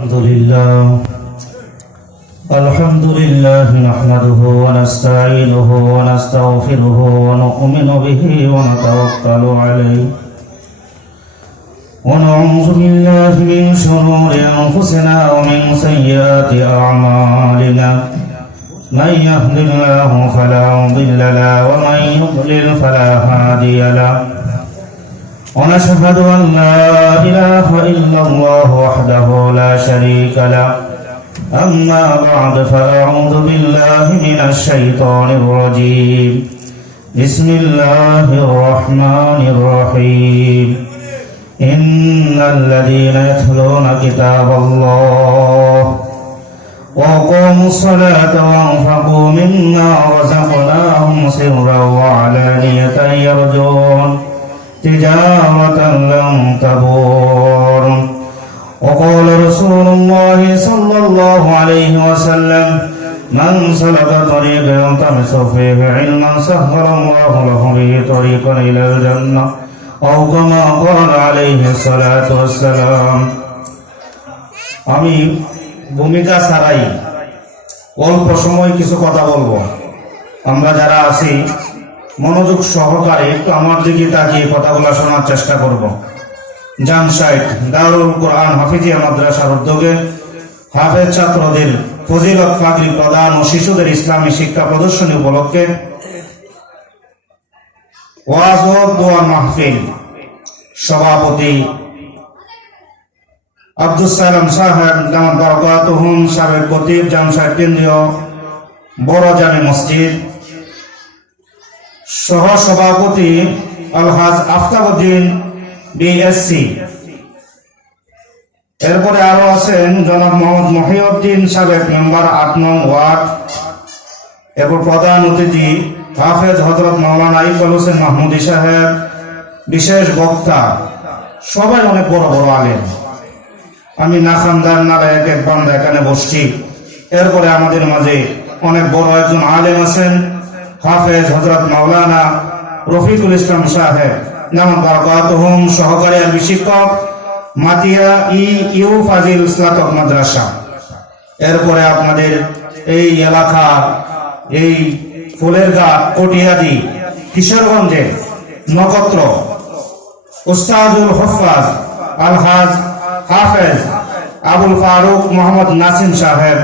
الحمد لله نحمده ونستعينه ونستغفره ونؤمن به ونتوكل عليه ونعوذ بالله من شرور أنفسنا ومن سيئات أعمالنا من يهد الله فلا مضل له ومن يضلل فلا هادي له ونشهد أن لا إله إلا الله وحده لا شريك له أما بعد فأعوذ بالله من الشيطان الرجيم بسم الله الرحمن الرحيم إن الذين يتلون كتاب الله وأقاموا الصلاة وأنفقوا مما رزقناهم سرا وعلانية يرجون تجارة لن تبور وقال رسول الله صلى الله عليه وسلم من سلك طريقا يلتمس فيه علما سهل الله له به طريقا إلى الجنة أو كما قال عليه الصلاة والسلام আমি ভূমিকা ছাড়াই অল্প সময় কিছু কথা বলবো। আমরা যারা আছি মনোযোগ সহকারে একটু আমার দিকে তাকিয়ে কথাগুলো শোনার চেষ্টা করব। জামসাইট দারুল কোরআন হাফিজিয়া মাদ্রাসার উদ্যোগে হাফেজ ছাত্রদের ফজিলত পাগড়ি প্রদান ও শিশুদের ইসলামী শিক্ষা প্রদর্শনী উপলক্ষে ওয়াজ ও দোয়া মাহফিল সভাপতি আব্দুস সালাম সাহেব দামাত বারাকাতুহুম, সাবেক খতিব জামসাইট কেন্দ্রীয় বড় জামে মসজিদ, সহ সভাপতি আলহাজ আফতাবউদ্দিন বিএসসি, এরপরে আরো আছেন জনাব মোহাম্মদ মহিউদ্দিন সাবেক মেম্বার ৮ নং ওয়ার্ড, এরপর প্রধান অতিথি হাফেজ হযরত মাওলানা ইকবাল হোসেন মাহমুদী সাহেব, বিশেষ বক্তা সবাই অনেক বড় বড় আলেম। আমি না খানদার না এক বান্দা এখানে বসছি। এরপরে আমাদের মাঝে অনেক বড় একজন আলেম আছেন হাফেজ হযরত মাওলানা রফিকুল ইসলাম সাহেব দামাত বারাকাতুহুম, সহকারী আরবি শিক্ষক মাতিয়া ইউ ফাজিল স্নাতক মাদ্রাসা। এরপরে আপনাদের এই এলাকা এই ফুলেরঘাট কটিয়াদি কিশোরগঞ্জের নক্ষত্র উস্তাদুল হুফাজ আলহাজ হাফেজ আবুল ফারুক মোহাম্মদ নাসিম সাহেব,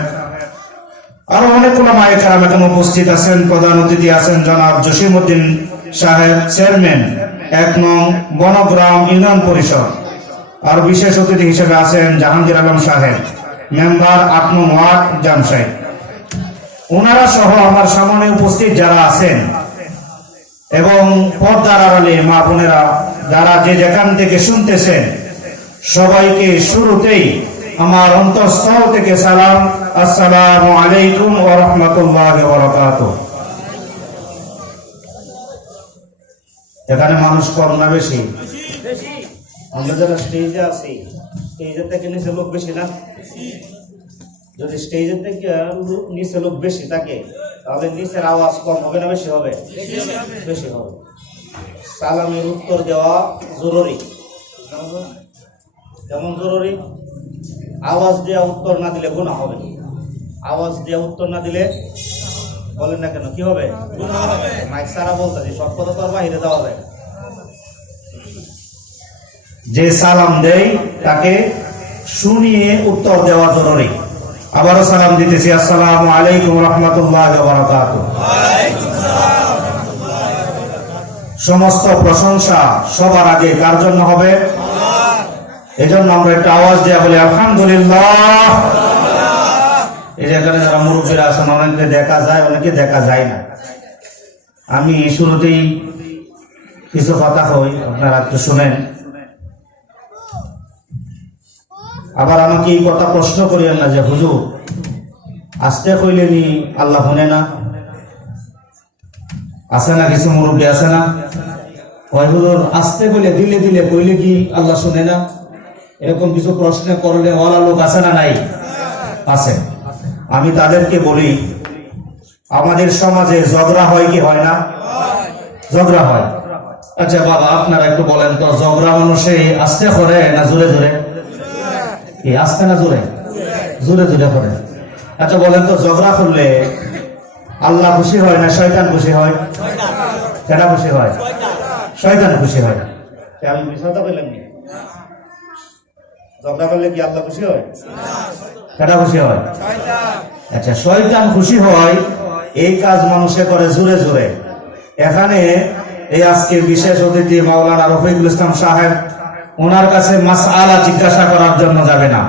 আরো অনেক উলামায়ে কেরাম এখানে উপস্থিত আছেন। প্রধান অতিথি আছেন জনাব জসিমউদ্দিন সাহেব, চেয়ারম্যান ১ নং বনগ্রাম ইউনিয়ন পরিষদ। আর বিশেষ অতিথি হিসেবে আছেন জাহাঙ্গীর আলম সাহেব, মেম্বার ৮ নং ওয়ার্ড জামসাইট। ওনারা সহ আমার সামনে উপস্থিত যারা আছেন এবং পর্দার আড়ালে মা বোনেরা যারা যে যেখান থেকে শুনতেছেন, সবাইকে শুরুতেই আমার অন্তঃস্থল থেকে সালাম, আসসালামু আলাইকুম ওয়া রাহমাতুল্লাহি ওয়া বারাকাতুহু। এখানে মানুষ কম না বেশি? আমরা যারা স্টেজে আছি, স্টেজের থেকে নিচে লোক বেশি না? যদি স্টেজের থেকে নিচে লোক বেশি থাকে তাহলে নিচের আওয়াজ কম হবে না বেশি হবে? বেশি হবে। সালামের উত্তর দেওয়া জরুরি, যেমন জরুরি আওয়াজ দেওয়া উত্তর না দিলে গুনাহ হবে। আওয়াজ দেওয়া উত্তর না দিলে বলেন না কেন কি হবে? গুনাহ হবে। মাইক সারা বলতে সব কথা তো বাইরে দেওয়া যায়। যে সালাম দেয় তাকে শুনিয়ে উত্তর দেওয়া জরুরি। আবারও সালাম দিতেছি, আসসালামু আলাইকুম ওয়া রাহমাতুল্লাহি ওয়া বারাকাতুহু। সমস্ত প্রশংসা সবার আগে কার জন্য হবে? এজন্য আমরা একটা আওয়াজ দেয়া বলি আলহামদুলিল্লাহ। এই যেখানে যারা মুরব্বীরা আছেন, অনেকে দেখা যায় অনেকে দেখা যায় না। আমি শুরুতেই কিছু কথা কই, আপনারা একটু শুনেন। আবার আমাকে এই কথা প্রশ্ন করিয়েন না যে হুজুর আস্তে কইলে নি আল্লাহ শুনে না? আছে না কিছু মুরব্বী আছে না? ওই হুজুর আস্তে কইলে দিলে দিলে কইলে কি আল্লাহ শুনে না? এরকম কিছু প্রশ্ন করলে ওয়ালা লোক আছে না নাই? আছে। আমি তাদেরকে বলি, আমাদের সমাজে ঝগড়া হয় কি হয় না? ঝগড়া হয়। আচ্ছা বাবা আপনারা একটু বলেন তো, ঝগড়া মানুষে আস্তে করে না জোরে জোরে? আস্তে না জোরে? জোরে জোরে করে। আচ্ছা বলেন তো, ঝগড়া করলে আল্লাহ খুশি হয় না শয়তান খুশি হয়? কেটা খুশি হয়? শয়তান খুশি হয়। আমি বিষয়টা বললাম নি, ঝগড়া করলে কি আল্লাহ খুশি হয়? কেটা খুশি হয়? আচ্ছা, শয়তান খুশি হয়। এই কাজ মানুষে করে জোরে জোরে। এখানে এই আজকের বিশেষ অতিথি মাওলানা রফিকুল ইসলাম সাহেব, ওনার কাছে মাসআলা জিজ্ঞাসা করার জন্য যাবে না।